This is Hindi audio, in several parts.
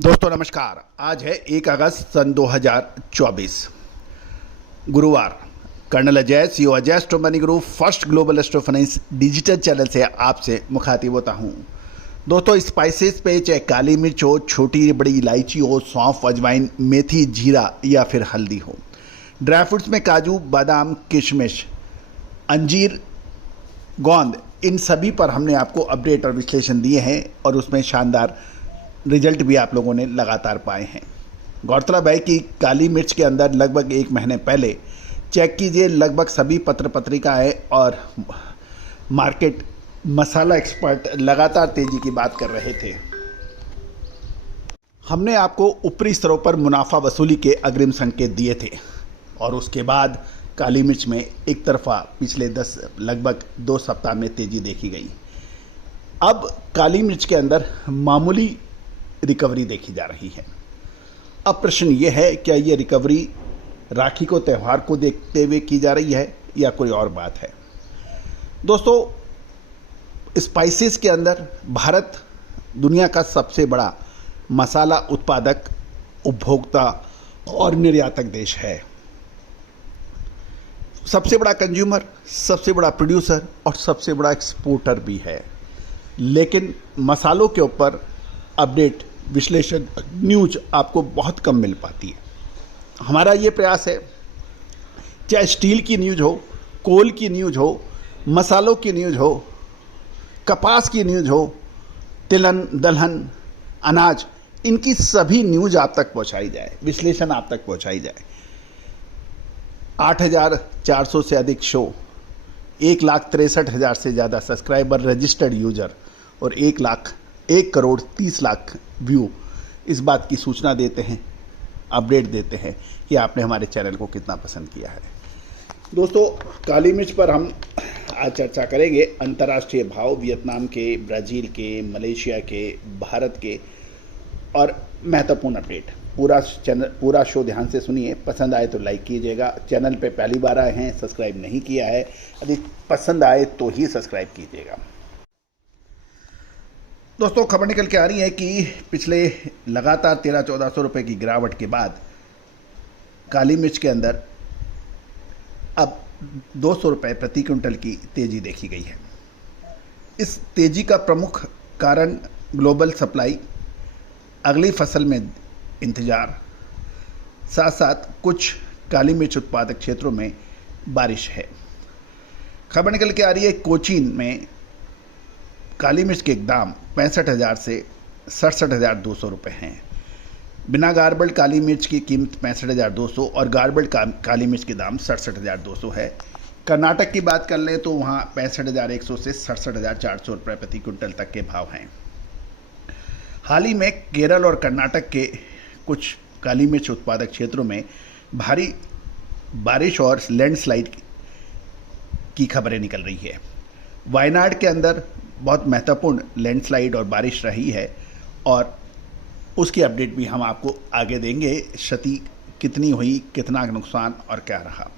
दोस्तों नमस्कार। आज है 1 अगस्त सन 2024 गुरुवार। Colonel Ajay CO Ajay astro money guru first global astro finance digital channel से आपसे मुखातिब होता हूं। दोस्तों स्पाइसेस पे चाहे काली मिर्च हो, छोटी बड़ी इलायची हो, सौंफ, अजवाइन, मेथी, जीरा या फिर हल्दी हो, ड्राई फ्रूट्स में काजू, बादाम, किशमिश, अंजीर, गोंद, इन सभी पर हमने आपको अपडेट और विश्लेषण दिए हैं और उसमें शानदार रिजल्ट भी आप लोगों ने लगातार पाए हैं। गौरतलब है कि काली मिर्च के अंदर लगभग 1 महीने पहले चेक कीजिए लगभग सभी पत्र पत्रिकाएं और मार्केट मसाला एक्सपर्ट लगातार तेजी की बात कर रहे थे। हमने आपको ऊपरी स्तरों पर मुनाफा वसूली के अग्रिम संकेत दिए थे और उसके बाद काली मिर्च में एक तरफा पिछले लगभग 2 सप्ताह में तेजी देखी गई। अब काली मिर्च के अंदर मामूली रिकवरी देखी जा रही है। अब प्रश्न ये है, क्या ये रिकवरी राखी को त्यौहार को देखते हुए की जा रही है या कोई और बात है? दोस्तों स्पाइसेस के अंदर भारत दुनिया का सबसे बड़ा मसाला उत्पादक, उपभोक्ता और निर्यातक देश है। सबसे बड़ा कंज्यूमर, सबसे बड़ा प्रोड्यूसर और सबसे बड़ा एक्सपोर्टर भी है। लेकिन मसालों के ऊपर अपडेट, विश्लेषण, न्यूज आपको बहुत कम मिल पाती है। हमारा ये प्रयास है, चाहे स्टील की न्यूज हो, कोल की न्यूज हो, मसालों की न्यूज हो, कपास की न्यूज हो, तिलहन, दलहन, अनाज, इनकी सभी न्यूज आप तक पहुंचाई जाए, विश्लेषण आप तक पहुंचाई जाए। 8,400 से अधिक शो, 1,63,000 से ज़्यादा सब्सक्राइबर, रजिस्टर्ड यूजर और 1,30,00,000 व्यू इस बात की सूचना देते हैं, अपडेट देते हैं कि आपने हमारे चैनल को कितना पसंद किया है। दोस्तों काली मिर्च पर हम आज चर्चा करेंगे अंतर्राष्ट्रीय भाव, वियतनाम के, ब्राज़ील के, मलेशिया के, भारत के और महत्वपूर्ण अपडेट। पूरा शो ध्यान से सुनिए। पसंद आए तो लाइक कीजिएगा। चैनल पे पहली बार आए हैं, सब्सक्राइब नहीं किया है, यदि पसंद आए तो ही सब्सक्राइब कीजिएगा। दोस्तों खबर निकल के आ रही है कि पिछले लगातार 1300-1400 रुपये की गिरावट के बाद काली मिर्च के अंदर अब 200 रुपये प्रति क्विंटल की तेजी देखी गई है। इस तेजी का प्रमुख कारण ग्लोबल सप्लाई, अगली फसल में इंतजार, साथ साथ कुछ काली मिर्च उत्पादक क्षेत्रों में बारिश है। खबर निकल के आ रही है कोचीन में काली मिर्च के दाम 65,000 से 67,200 रुपये हैं। बिना गार्बल्ड काली मिर्च की कीमत 65,200 और गार्बल्ड काली मिर्च के दाम 67,200 है। कर्नाटक की बात कर लें तो वहाँ 65,100 से 67,400 रुपये प्रति क्विंटल तक के भाव हैं। हाल ही में केरल और कर्नाटक के कुछ काली मिर्च उत्पादक क्षेत्रों में भारी बारिश और लैंडस्लाइड की खबरें निकल रही है। वायनाड के अंदर बहुत महत्वपूर्ण लैंडस्लाइड और बारिश रही है और उसकी अपडेट भी हम आपको आगे देंगे। क्षति कितनी हुई, कितना नुकसान और क्या रहा।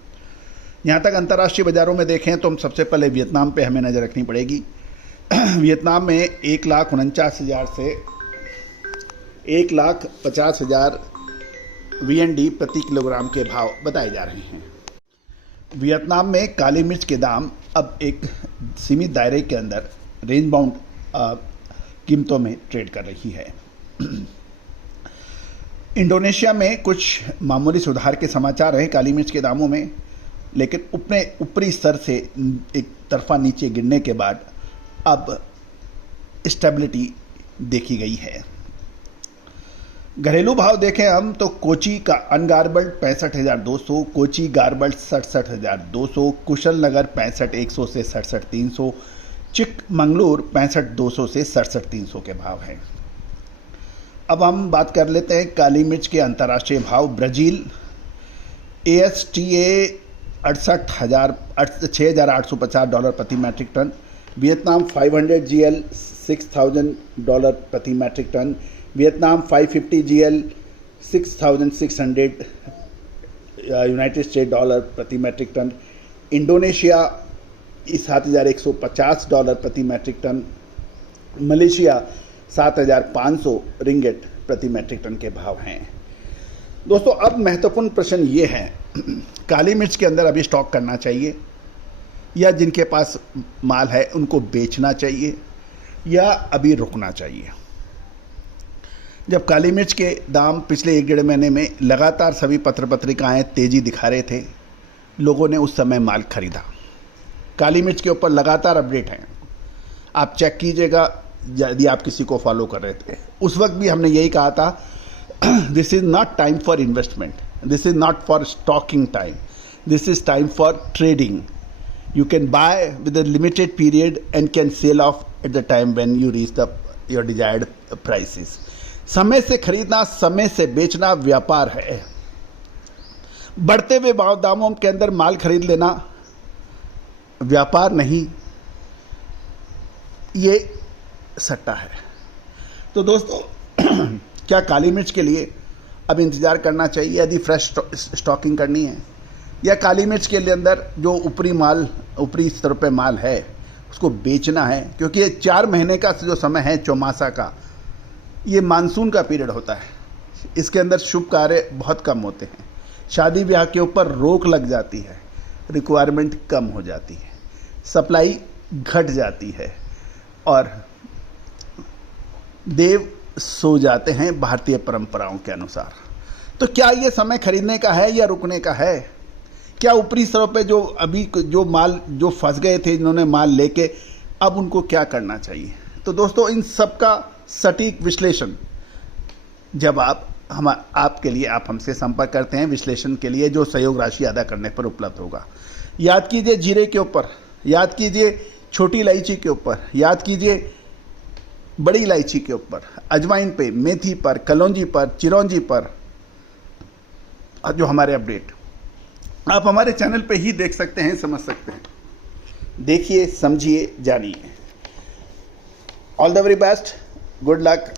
यहाँ तक अंतर्राष्ट्रीय बाज़ारों में देखें तो हम सबसे पहले वियतनाम पे हमें नज़र रखनी पड़ेगी। वियतनाम में 1,49,000 से 1,50,000 VND प्रति किलोग्राम के भाव बताए जा रहे हैं। वियतनाम में काली मिर्च के दाम अब एक सीमित दायरे के अंदर रेंज बाउंड कीमतों में ट्रेड कर रही है। इंडोनेशिया में कुछ मामूली सुधार के समाचार हैं काली मिर्च के दामों में, लेकिन अपने ऊपरी स्तर से एक तरफा नीचे गिरने के बाद अब स्टेबिलिटी देखी गई है। घरेलू भाव देखें हम तो कोची का अनगार्बल्ड 65,200, कोची गार्बल्ड 67,200, कुशल नगर 65,100 से 67,300, चिकमंगलूर 65,200 से 67,300 के भाव हैं। अब हम बात कर लेते हैं काली मिर्च के अंतर्राष्ट्रीय भाव। ब्राज़ील ASTA 6,850 डॉलर प्रति मैट्रिक टन, वियतनाम 500 GL $6,000 प्रति metric ton, Vietnam 550 GL 6,600 United State dollar प्रति मैट्रिक टन, इंडोनेशिया 7,150 डॉलर प्रति मैट्रिक टन, मलेशिया 7,500 रिंगिट प्रति मैट्रिक टन के भाव हैं। दोस्तों अब महत्वपूर्ण प्रश्न ये है, काली मिर्च के अंदर अभी स्टॉक करना चाहिए या जिनके पास माल है उनको बेचना चाहिए या अभी रुकना चाहिए। जब काली मिर्च के दाम पिछले 1-1.5 महीने में लगातार सभी पत्र पत्रिकाएं तेज़ी दिखा रहे थे, लोगों ने उस समय माल खरीदा। काली मिर्च के ऊपर लगातार अपडेट हैं, आप चेक कीजिएगा यदि आप किसी को फॉलो कर रहे थे। उस वक्त भी हमने यही कहा था, this is not time for investment, this is not for stocking time, this is time for trading. You can buy with a limited period and can sell off at the time when you reach your desired prices. समय से खरीदना, समय से बेचना व्यापार है। बढ़ते हुए दामों के अंदर माल खरीद लेना व्यापार नहीं, ये सट्टा है। तो दोस्तों क्या काली मिर्च के लिए अब इंतज़ार करना चाहिए यदि फ्रेश स्टॉकिंग करनी है, या काली मिर्च के लिए अंदर जो ऊपरी स्तर पे माल है उसको बेचना है? क्योंकि ये 4 महीने का जो समय है चौमासा का, ये मानसून का पीरियड होता है, इसके अंदर शुभ कार्य बहुत कम होते हैं, शादी ब्याह के ऊपर रोक लग जाती है, रिक्वायरमेंट कम हो जाती है, सप्लाई घट जाती है और देव सो जाते हैं भारतीय परंपराओं के अनुसार। तो क्या ये समय खरीदने का है या रुकने का है? क्या ऊपरी स्तरों पे जो फंस गए थे, जिन्होंने माल लेके, अब उनको क्या करना चाहिए? तो दोस्तों इन सब का सटीक विश्लेषण जब आपके लिए आप हमसे संपर्क करते हैं विश्लेषण के लिए, जो सहयोग राशि अदा करने पर उपलब्ध होगा। याद कीजिए जीरे के ऊपर, याद कीजिए छोटी इलायची के ऊपर, याद कीजिए बड़ी इलायची के ऊपर, अजवाइन पे, मेथी पर, कलौंजी पर, चिरौंजी पर जो हमारे अपडेट आप हमारे चैनल पे ही देख सकते हैं, समझ सकते हैं। देखिए, समझिए, जानिए। All the very best, good luck,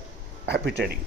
happy trading.